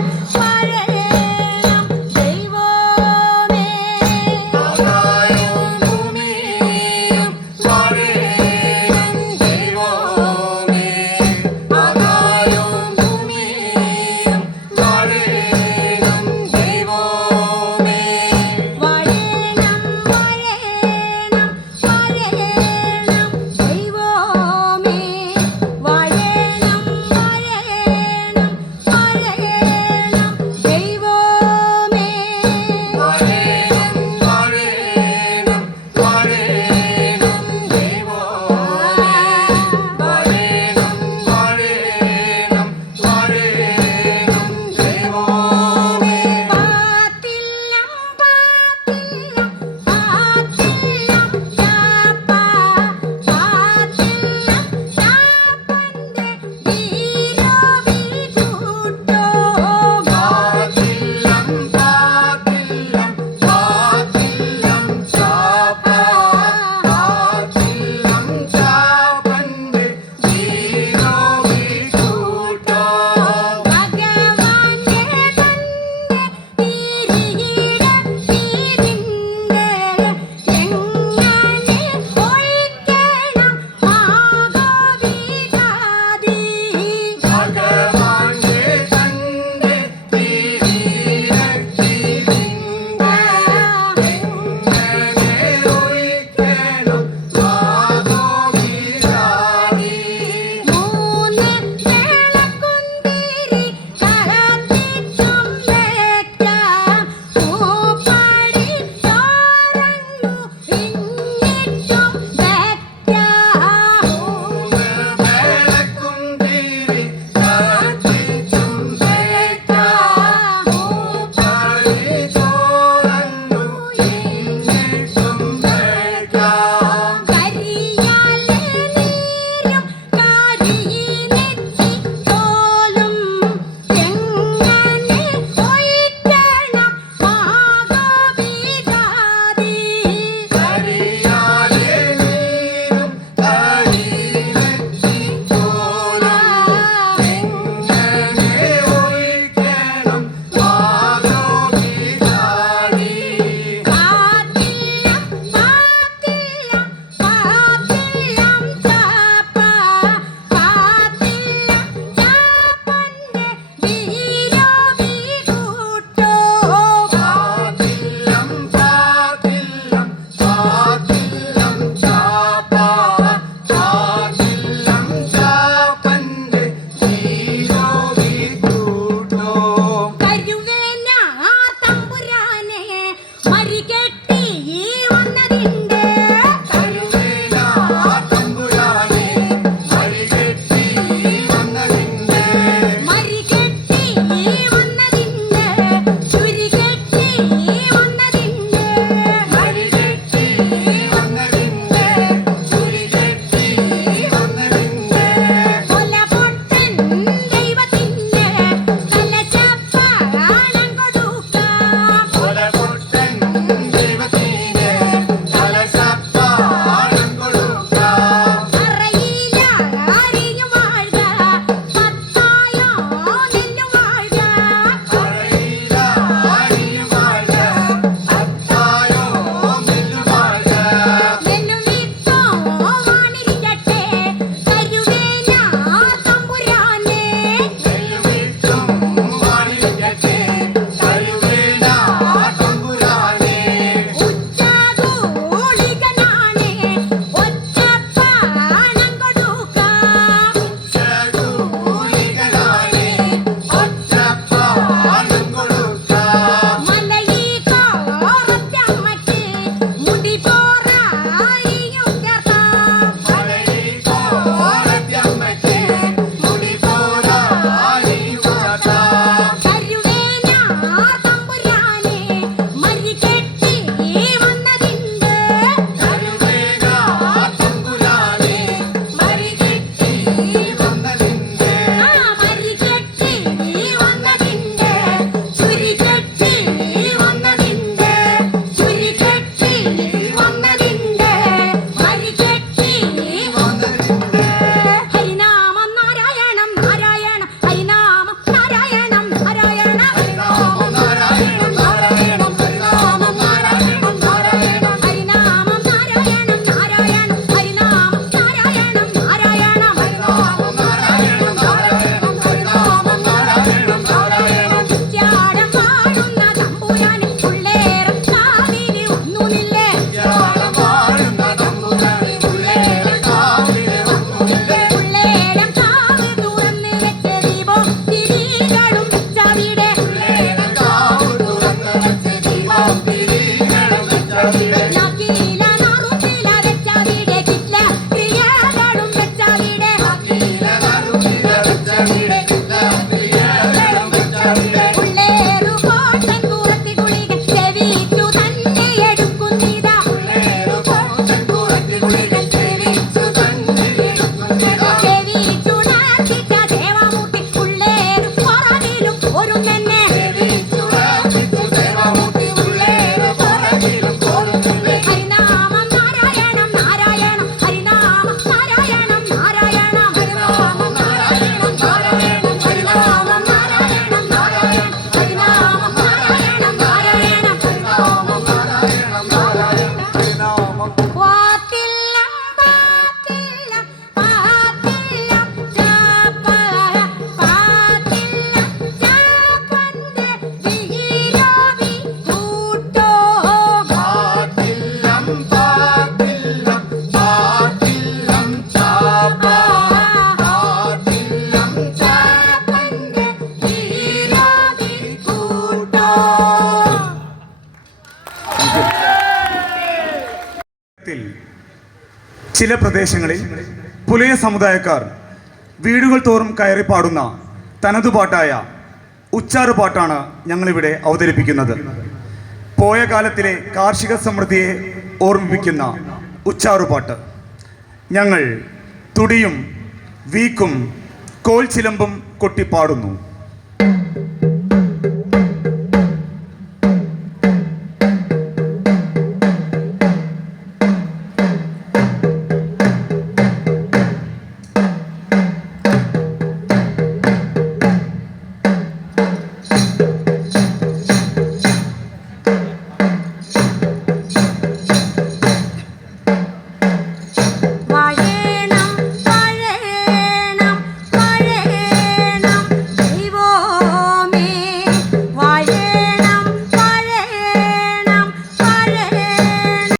Oh. ചില പ്രദേശങ്ങളിൽ പുലയ സമുദായക്കാർ വീടുകൾ തോറും കയറി പാടുന്ന തനതുപാട്ടായ ഉച്ചാറുപാട്ടാണ് ഞങ്ങളിവിടെ അവതരിപ്പിക്കുന്നത്. പോയ കാലത്തിലെ കാർഷിക സമൃദ്ധിയെ ഓർമ്മിപ്പിക്കുന്ന ഉച്ചാറുപാട്ട് ഞങ്ങൾ തുടിയും വീക്കും കോൽ ചിലമ്പും കൊട്ടിപ്പാടുന്നു.